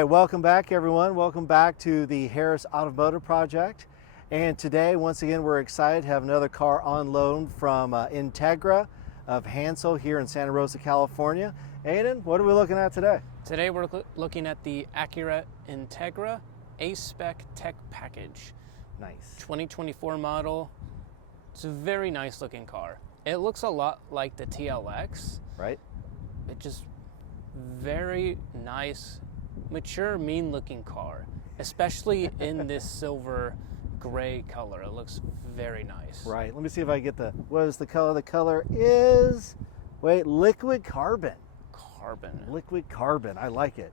right, welcome back everyone. Welcome back to the Harris Automotive Project. And today, once again, we're excited to have another car on loan from Integra of Hansel here in Santa Rosa, California. Aiden, what are we looking at today? Today we're looking at the Acura Integra A-Spec Tech Package. Nice. 2024 model. It's a very nice looking car. It looks a lot like the TLX. Right. It just very nice, mature, mean looking car, especially in this silver gray color. It looks very nice. Right, let me see if I get what is the color? The color is, liquid carbon. Liquid carbon, I like it.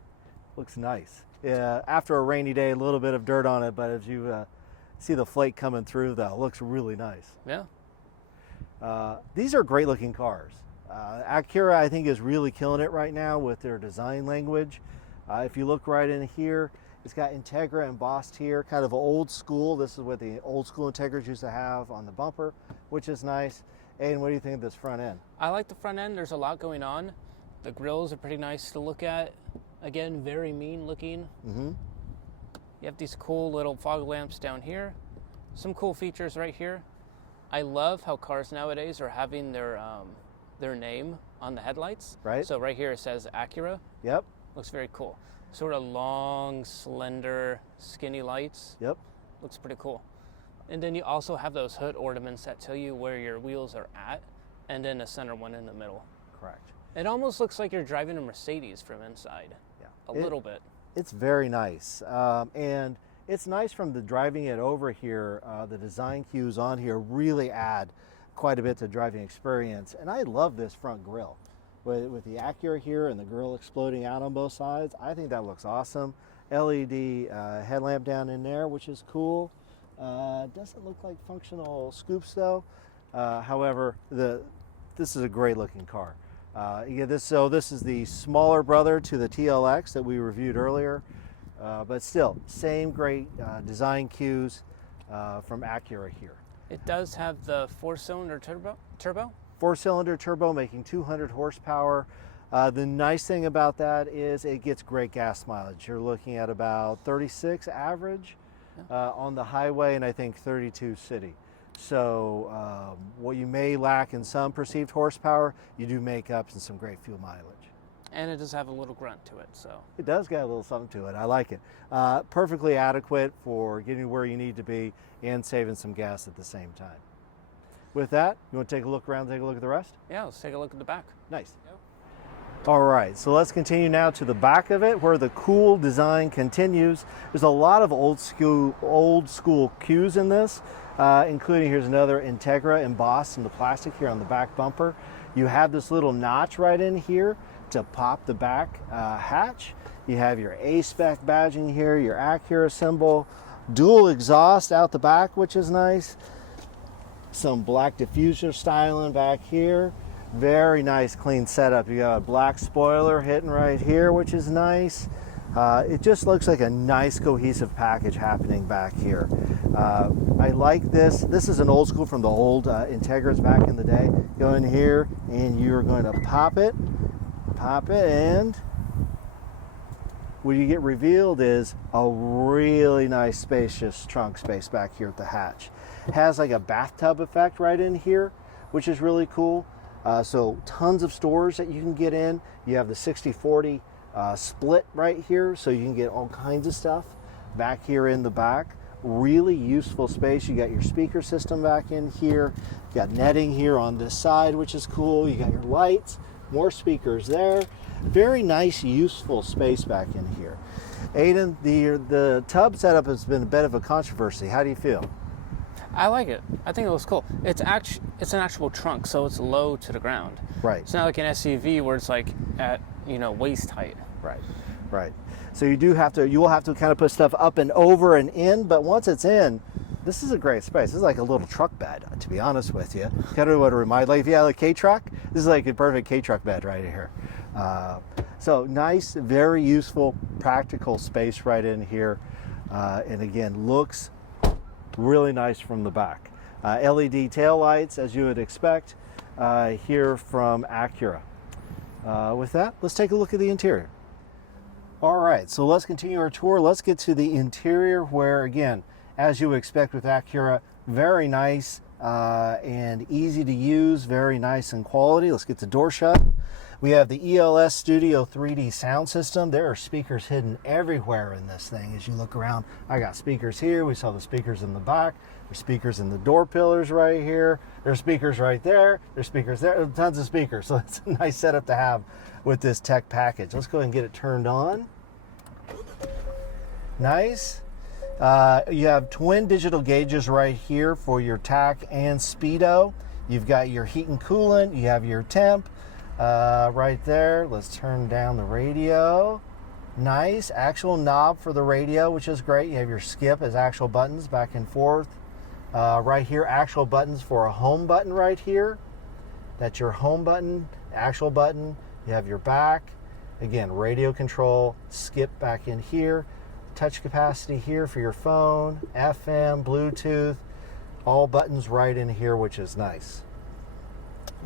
Looks nice. After a rainy day, a little bit of dirt on it, but as you see the flake coming through though, it looks really nice. Yeah. These are great looking cars. Acura, I think, is really killing it right now with their design language. If you look right in here, it's got Integra embossed here, kind of old school. This is what the old school Integras used to have on the bumper, which is nice. And what do you think of this front end? I like the front end. There's a lot going on. The grills are pretty nice to look at. Again, very mean looking. Mm-hmm. You have these cool little fog lamps down here. Some cool features right here. I love how cars nowadays are having their name on the headlights. Right. So right here it says Acura. Yep. Looks very cool. Sort of long, slender, skinny lights. Yep. Looks pretty cool. And then you also have those hood ornaments that tell you where your wheels are at, and then a center one in the middle. Correct. It almost looks like you're driving a Mercedes from inside. Yeah. A little bit. It's very nice. And it's nice from the driving it over here, the design cues on here really add quite a bit to driving experience. And I love this front grille. With the Acura here and the grille exploding out on both sides, I think that looks awesome. LED headlamp down in there, which is cool. Doesn't look like functional scoops though. However, this is a great looking car. This is the smaller brother to the TLX that we reviewed earlier, but still, same great design cues from Acura here. It does have the 4-cylinder turbo? 4-cylinder turbo making 200 horsepower. The nice thing about that is it gets great gas mileage. You're looking at about 36 average on the highway, and I think 32 city. So what you may lack in some perceived horsepower, you do make up in some great fuel mileage. And it does have a little grunt to it, so. It does got a little something to it. I like it. Perfectly adequate for getting where you need to be and saving some gas at the same time. With that, you want to take a look around, take a look at the rest? Yeah, let's take a look at the back. Nice. Yep. All right, so let's continue now to the back of it where the cool design continues. There's a lot of old school cues in this, including here's another Integra embossed in the plastic here on the back bumper. You have this little notch right in here to pop the back hatch. You have your A-Spec badging here, your Acura symbol, dual exhaust out the back, which is nice. Some black diffuser styling back here. Very nice clean setup. You got a black spoiler hitting right here, which is nice. It just looks like a nice cohesive package happening back here. I like this. This is an old school from the old Integras back in the day. Go in here and you're going to pop it, and what you get revealed is a really nice spacious trunk space back here at the hatch. It has like a bathtub effect right in here, which is really cool. So tons of storage that you can get in. You have the 60-40 split right here, so you can get all kinds of stuff back here in the back. Really useful space. You got your speaker system back in here. You got netting here on this side, which is cool. You got your lights, more speakers there. Very nice, useful space back in here. Aiden, the tub setup has been a bit of a controversy. How do you feel? I like it. I think it looks cool. It's an actual trunk, so it's low to the ground. Right. It's not like an SUV where it's like at waist height. Right. Right. So you will have to kind of put stuff up and over and in, but once it's in, this is a great space. This is like a little truck bed, to be honest with you. Kind of what it reminds, like if you had a K-truck, this is like a perfect K-truck bed right here. So nice, very useful, practical space right in here. And again, looks really nice from the back. LED taillights, as you would expect, here from Acura. With that, let's take a look at the interior. All right, so let's continue our tour. Let's get to the interior where, again, as you would expect with Acura, very nice and easy to use, very nice in quality. Let's get the door shut. We have the ELS Studio 3D sound system. There are speakers hidden everywhere in this thing as you look around. I got speakers here. We saw the speakers in the back. There's speakers in the door pillars right here. There's speakers right there. There's speakers there. Tons of speakers. So it's a nice setup to have with this tech package. Let's go ahead and get it turned on. Nice. You have twin digital gauges right here for your tach and speedo. You've got your heat and coolant. You have your temp right there. Let's turn down the radio. Nice. Actual knob for the radio, which is great. You have your skip as actual buttons back and forth. Right here, actual buttons for a home button right here. That's your home button, actual button. You have your back. Again, radio control, skip back in here. Touch capacity here for your phone, FM, Bluetooth, all buttons right in here, which is nice.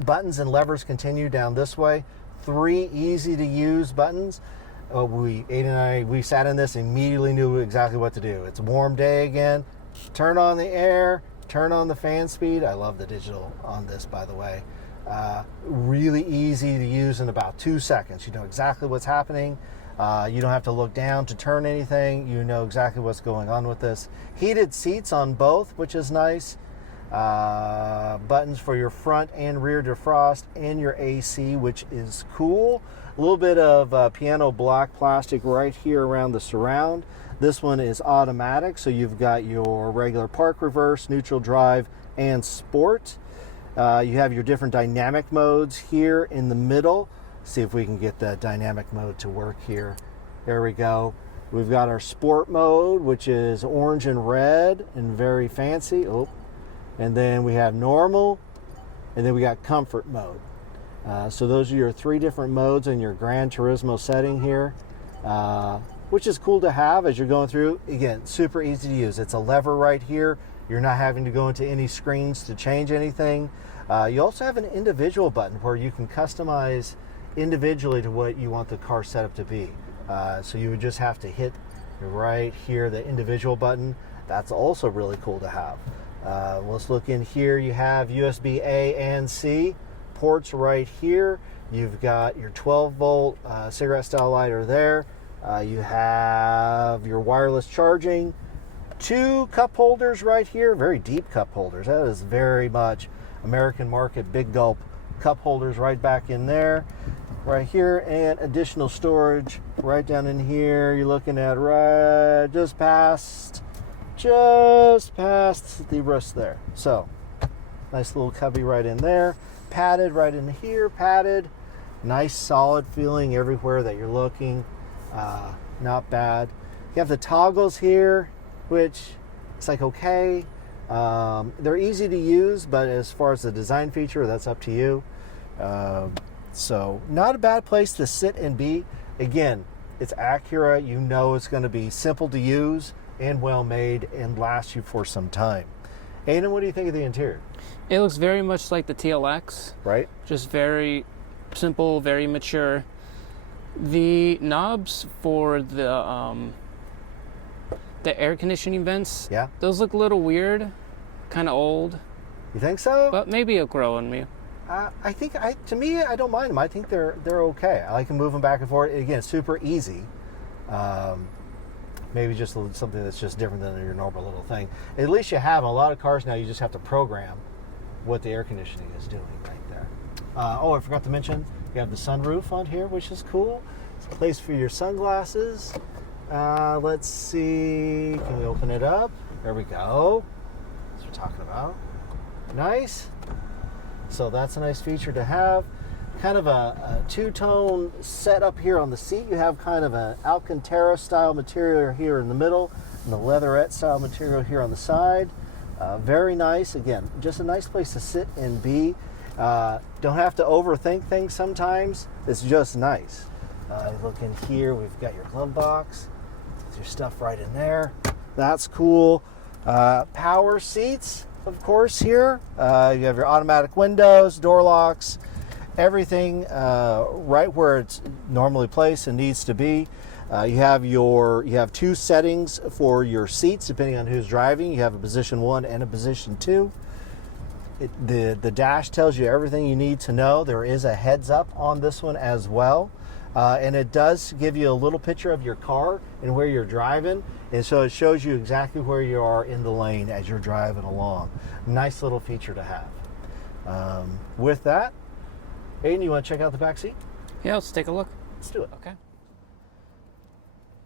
Buttons and levers continue down this way. 3 easy to use buttons. Aiden and I, we sat in this and immediately knew exactly what to do. It's a warm day again. Turn on the air, turn on the fan speed. I love the digital on this, by the way. Really easy to use in about 2 seconds. You know exactly what's happening. You don't have to look down to turn anything. You know exactly what's going on with this. Heated seats on both, which is nice. Buttons for your front and rear defrost and your AC, which is cool. A little bit of piano black plastic right here around the surround. This one is automatic, so you've got your regular park reverse, neutral drive, and sport. You have your different dynamic modes here in the middle. See if we can get that dynamic mode to work here. There we go. We've got our sport mode, which is orange and red and very fancy. Oh, and then we have normal, and then we got comfort mode. So those are your 3 different modes in your Gran Turismo setting here, which is cool to have as you're going through. Again, super easy to use. It's a lever right here. You're not having to go into any screens to change anything. You also have an individual button where you can customize individually to what you want the car setup to be. So you would just have to hit right here the individual button. That's also really cool to have. Let's look in here. You have USB A and C ports right here. You've got your 12 volt cigarette style lighter there. You have your wireless charging. 2 cup holders right here, very deep cup holders. That is very much American market, big gulp cup holders right back in there. Right here, and additional storage right down in here. You're looking at right just past the rest there. So nice little cubby right in there. Padded right in here, padded. Nice solid feeling everywhere that you're looking. Not bad. You have the toggles here, which it's like okay. They're easy to use, but as far as the design feature, that's up to you. So not a bad place to sit and be. Again, it's Acura. You know it's going to be simple to use and well made and last you for some time. Aiden, what do you think of the interior? It looks very much like the TLX. Right. Just very simple, very mature. The knobs for the air conditioning vents, yeah, those look a little weird, kind of old. You think so? But maybe it'll grow on me. I think, to me, I don't mind them. I think they're okay. I like to move them back and forth. Again, super easy. Maybe just something that's just different than your normal little thing. At least you have, a lot of cars now, you just have to program what the air conditioning is doing right there. I forgot to mention, you have the sunroof on here, which is cool. It's a place for your sunglasses. Let's see, can we open it up? There we go. That's what we're talking about. Nice. So that's a nice feature to have. Kind of a two-tone setup here on the seat. You have kind of an Alcantara style material here in the middle and the leatherette style material here on the side. Very nice. Again, just a nice place to sit and be. Don't have to overthink things sometimes. It's just nice. Look in here. We've got your glove box. With your stuff right in there. That's cool. Power seats, of course, here. You have your automatic windows, door locks, everything right where it's normally placed and needs to be. You have two settings for your seats depending on who's driving. You have a position 1 and a position 2. The dash tells you everything you need to know. There is a heads up on this one as well. And it does give you a little picture of your car and where you're driving. And so it shows you exactly where you are in the lane as you're driving along. Nice little feature to have. With that, Aiden, you want to check out the back seat? Yeah, let's take a look. Let's do it. Okay.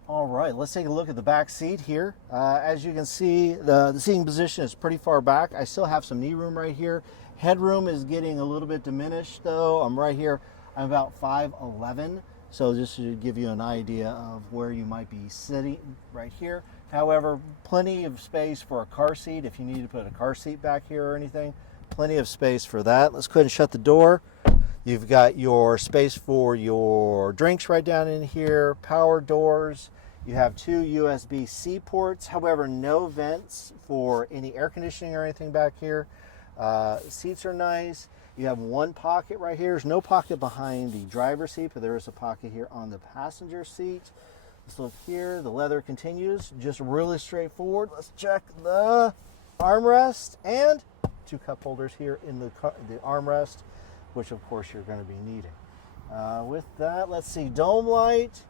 All right, let's take a look at the back seat here. As you can see, the seating position is pretty far back. I still have some knee room right here. Headroom is getting a little bit diminished though. I'm right here. I'm about 5'11", so this should give you an idea of where you might be sitting right here. However, plenty of space for a car seat if you need to put a car seat back here or anything. Plenty of space for that. Let's go ahead and shut the door. You've got your space for your drinks right down in here, power doors. You have 2 USB-C ports, however, no vents for any air conditioning or anything back here. Seats are nice. You have one pocket right here. There's no pocket behind the driver's seat, but there is a pocket here on the passenger seat. Let's look here. The leather continues, just really straightforward. Let's check the armrest and 2 cup holders here in the armrest, which of course you're going to be needing. With that, let's see, dome light,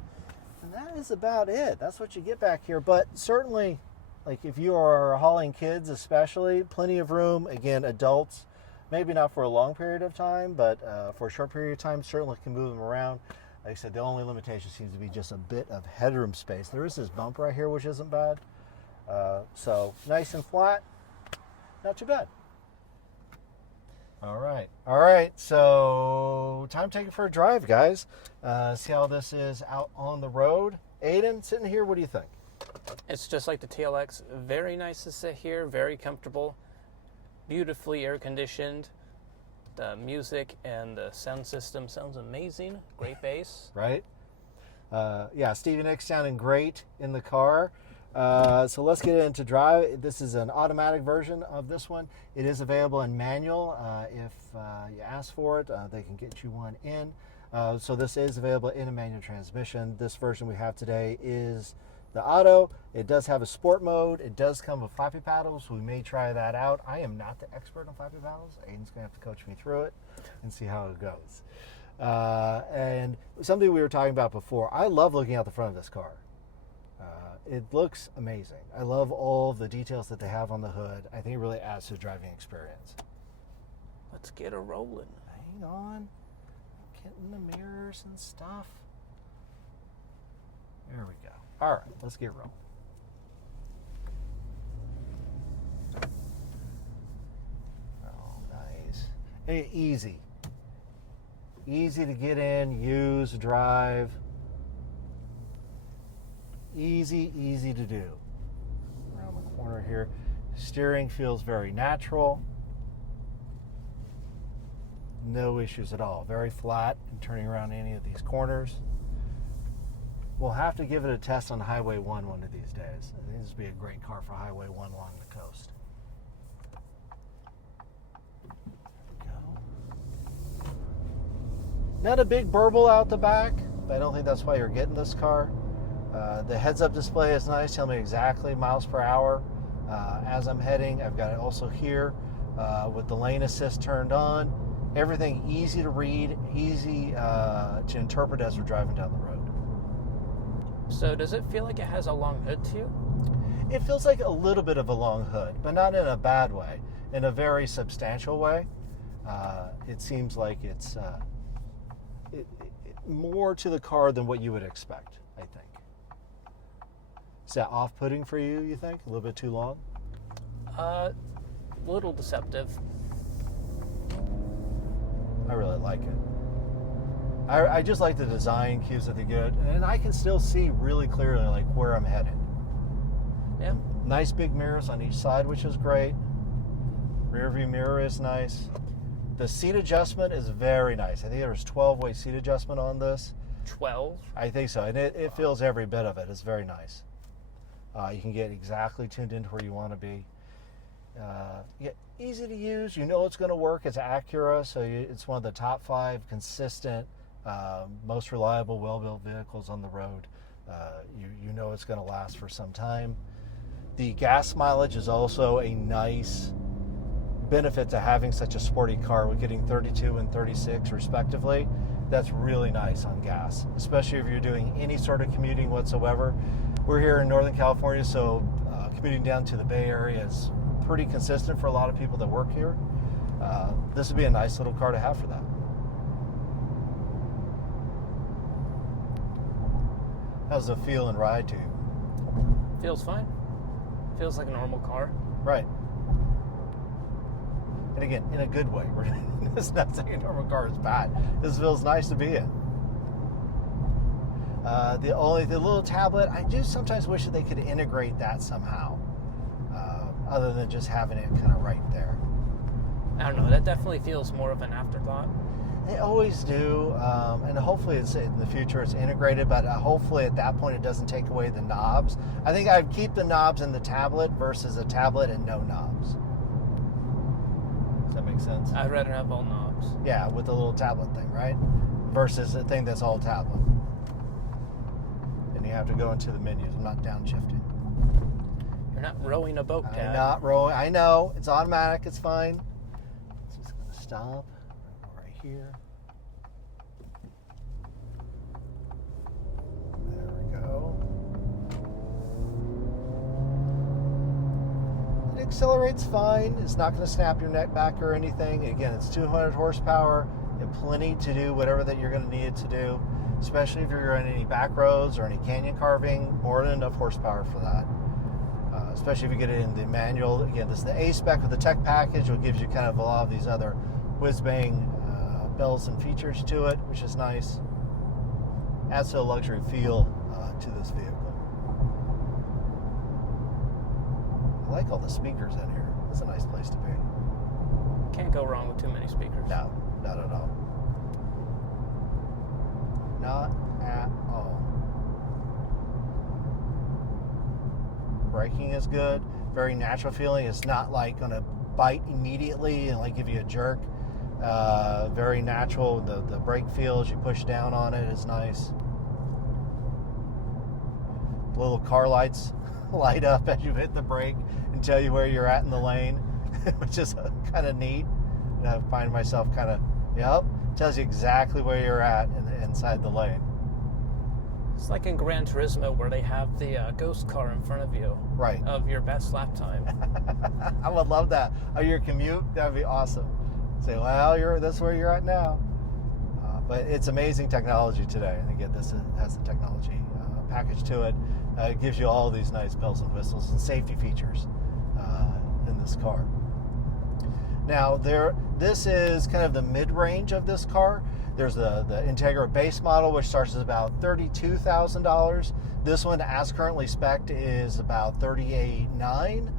and that is about it. That's what you get back here, but certainly, like if you are hauling kids especially, plenty of room. Again, adults, maybe not for a long period of time, but for a short period of time, certainly can move them around. Like I said, the only limitation seems to be just a bit of headroom space. There is this bump right here, which isn't bad. So nice and flat, not too bad. All right, so time to take it for a drive, guys. See how this is out on the road. Aiden, sitting here, what do you think? It's just like the TLX. Very nice to sit here, very comfortable, beautifully air conditioned. The music and the sound system sounds amazing. Great bass. Right? Yeah, Stevie Nicks sounding great in the car. So let's get into drive. This is an automatic version of this one. It is available in manual. If you ask for it, they can get you one in. So this is available in a manual transmission. This version we have today is the auto. It does have a sport mode. It does come with flappy paddles. We may try that out. I am not the expert on flappy paddles. Aiden's going to have to coach me through it and see how it goes. And something we were talking about before, I love looking out the front of this car. It looks amazing. I love all the details that they have on the hood. I think it really adds to the driving experience. Let's get her rolling. Hang on. Getting the mirrors and stuff. There we go. All right, let's get rolling. Oh, nice. Hey, easy. Easy to get in, use, drive. Easy to do. Around the corner here. Steering feels very natural. No issues at all. Very flat in turning around any of these corners. We'll have to give it a test on Highway 1 one of these days. I think this would be a great car for Highway 1 along the coast. There we go. Not a big burble out the back, but I don't think that's why you're getting this car. The heads-up display is nice, telling me exactly miles per hour as I'm heading. I've got it also here with the lane assist turned on. Everything easy to read, easy to interpret as we're driving down the road. So does it feel like it has a long hood to you? It feels like a little bit of a long hood, but not in a bad way, in a very substantial way. It seems like it's more to the car than what you would expect, I think. Is that off-putting for you, you think? A little bit too long? Little deceptive. I really like it. I just like the design cues that they get, and I can still see really clearly like where I'm headed. Yeah. Nice big mirrors on each side, which is great. Rear view mirror is nice. The seat adjustment is very nice. I think there's 12-way seat adjustment on this. 12? I think so, and it feels every bit of it. It's very nice. You can get exactly tuned into where you want to be. Yeah, easy to use. You know it's going to work. It's Acura, so it's one of the top 5 consistent, most reliable, well-built vehicles on the road. You know it's going to last for some time. The gas mileage is also a nice benefit to having such a sporty car. We're getting 32 and 36 respectively. That's really nice on gas, especially if you're doing any sort of commuting whatsoever. We're here in Northern California, so commuting down to the Bay Area is pretty consistent for a lot of people that work here. This would be a nice little car to have for that. How's the feel and ride to you? Feels fine. Feels like a normal car. Right. And again, in a good way. It's not saying a normal car is bad. This feels nice to be in. The little tablet, I do sometimes wish that they could integrate that somehow, other than just having it kind of right there. I don't know. That definitely feels more of an afterthought. They always do, and hopefully in the future it's integrated, but hopefully at that point it doesn't take away the knobs. I think I'd keep the knobs in the tablet versus a tablet and no knobs. Does that make sense? I'd rather have all knobs. Yeah, with the little tablet thing, right? Versus a thing that's all tablet. Then you have to go into the menus. I'm not downshifting. You're not rowing a boat, Dad. I'm not rowing. I know. It's automatic. It's fine. It's just going to stop right here. There we go. It accelerates fine. It's not going to snap your neck back or anything. Again, it's 200 horsepower. You have plenty to do whatever that you're going to need it to do, especially if you're on any back roads or any canyon carving. More than enough horsepower for that. Especially if you get it in the manual. Again, this is the A spec with the tech package, which gives you kind of a lot of these other whiz-bang bells and features to it, which is nice. Adds to a luxury feel to this vehicle. I like all the speakers in here. It's a nice place to be. Can't go wrong with too many speakers. No, not at all. Not at all. Braking is good. Very natural feeling. It's not like going to bite immediately and like give you a jerk. Very natural. The brake feel as you push down on it is nice. The little car lights light up as you hit the brake and tell you where you're at in the lane, which is kind of neat. And I find myself kind of, tells you exactly where you're at inside the lane. It's like in Gran Turismo where they have the ghost car in front of you. Right. Of your best lap time. I would love that. Your commute, that would be awesome. Say, well, that's where you're at now. But it's amazing technology today. And again, this has the technology package to it. It gives you all these nice bells and whistles and safety features in this car. Now, this is kind of the mid-range of this car. There's the Integra base model, which starts at about $32,000. This one, as currently spec'd, is about $38,900.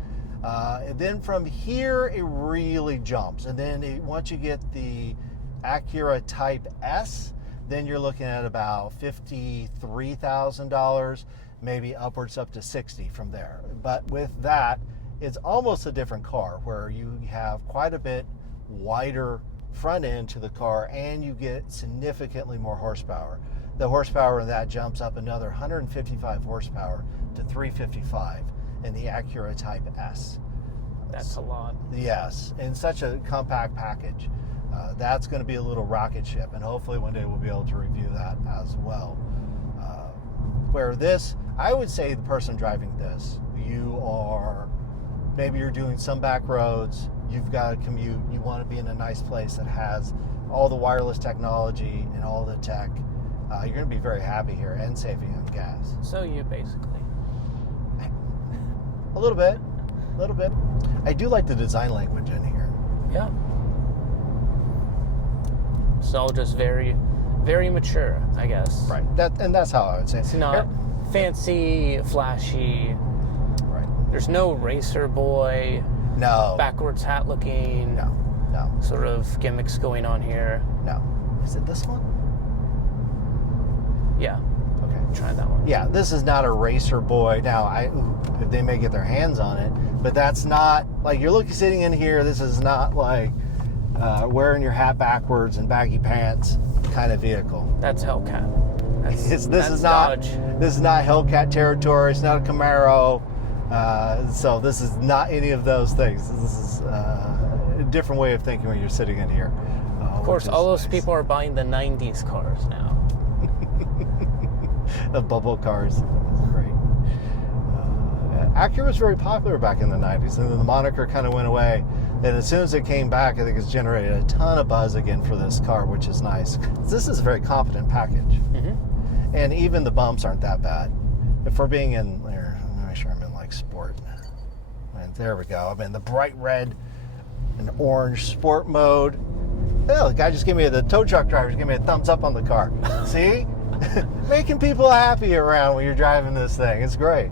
And then from here, it really jumps. And then once you get the Acura Type S, then you're looking at about $53,000, maybe upwards up to $60,000 from there. But with that, it's almost a different car where you have quite a bit wider front end to the car and you get significantly more horsepower. The horsepower in that jumps up another 155 horsepower to 355 in the Acura Type S. That's a lot. Yes, in such a compact package. That's going to be a little rocket ship, and hopefully one day we'll be able to review that as well. Where this, I would say the person driving this, maybe you're doing some back roads, you've got a commute, you want to be in a nice place that has all the wireless technology and all the tech. You're going to be very happy here and saving on gas. So you basically. A little bit. I do like the design language in here. Yeah. It's all just very, very mature, I guess. Right. That's how I would say. It's not fancy, flashy. Right. There's no racer boy. No. Backwards hat looking. No. Sort of gimmicks going on here. No. Is it this one? Yeah. Okay. Try that one. Yeah, this is not a racer boy. Now, they may get their hands on it, but that's not, like, you're sitting in here, this is not like wearing your hat backwards and baggy pants kind of vehicle. That's Hellcat. This That's is not Dodge. this is not Hellcat territory. It's not a Camaro. So this is not any of those things. This is a different way of thinking when you're sitting in here. Of course, all those people are buying the 90s cars now. The bubble cars. That's great. Acura was very popular back in the 90s, and then the moniker kind of went away. And as soon as it came back, I think it's generated a ton of buzz again for this car, which is nice. This is a very competent package. And even the bumps aren't that bad. If we're being in there, I'm not sure I'm in like sport. And there we go. I'm in the bright red and orange sport mode. Oh, the guy just gave me, the tow truck driver just gave me a thumbs up on the car. See? Making people happy around when you're driving this thing. It's great.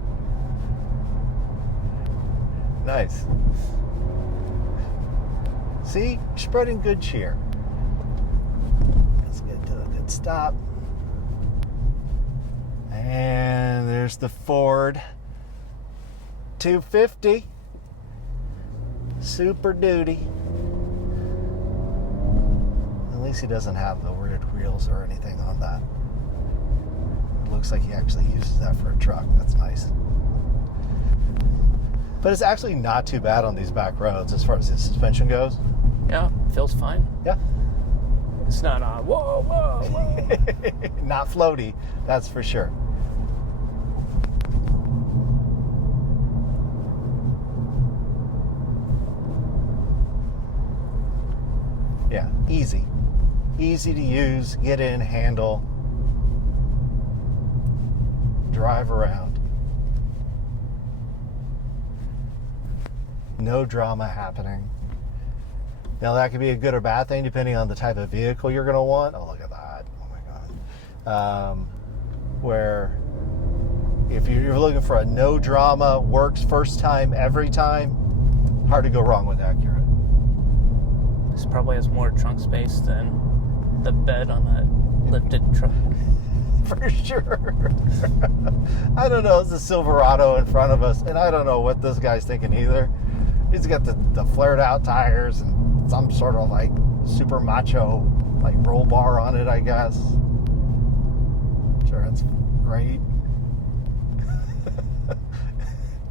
Nice. See? Spreading good cheer. Let's get to a good stop. And there's the Ford 250 Super Duty. At least he doesn't have the weird wheels or anything on that. It looks like he actually uses that for a truck. That's nice. But it's actually not too bad on these back roads as far as the suspension goes. Yeah, feels fine. Yeah. It's not whoa, whoa, whoa. Not floaty, that's for sure. Yeah, easy. Easy to use, get in, handle, drive around. No drama happening. Now that could be a good or bad thing depending on the type of vehicle you're going to want. Oh, look at that. Oh my God. Where if you're looking for a no drama, works first time, every time, hard to go wrong with Acura. This probably has more trunk space than the bed on that lifted truck. For sure. I don't know. It's a Silverado in front of us, and I don't know what this guy's thinking either. He's got the flared out tires and some sort of like super macho like roll bar on it, I guess. Sure, that's great.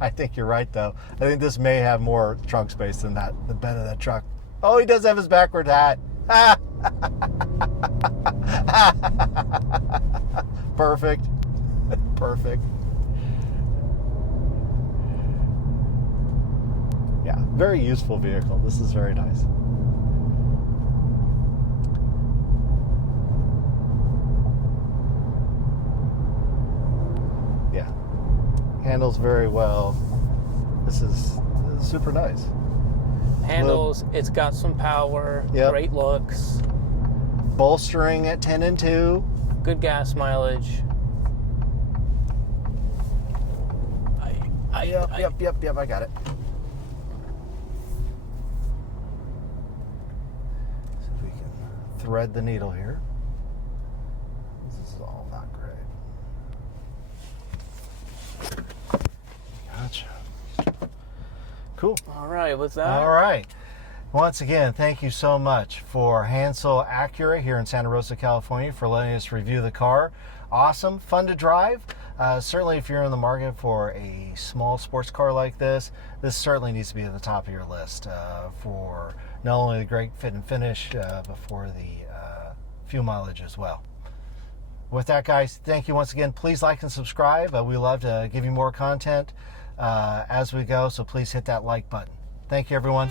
I think you're right, though. I think this may have more trunk space than the bed of that truck. Oh, he does have his backward hat. Perfect. Perfect. Yeah, very useful vehicle. This is very nice. Yeah. Handles very well. This is super nice. Handles, it's got some power, Yep. Great looks, Bolstering at 10 and 2. good gas mileage. Yep, I got it. See if we can thread the needle here. This is all not great. Gotcha. Cool. All right, what's that? All right. Once again, thank you so much for Hansel Acura here in Santa Rosa, California, for letting us review the car. Awesome, fun to drive. Certainly, if you're in the market for a small sports car like this certainly needs to be at the top of your list for not only the great fit and finish, but for the fuel mileage as well. With that, guys, thank you once again. Please like and subscribe. We love to give you more content as we go, so please hit that like button. Thank you, everyone.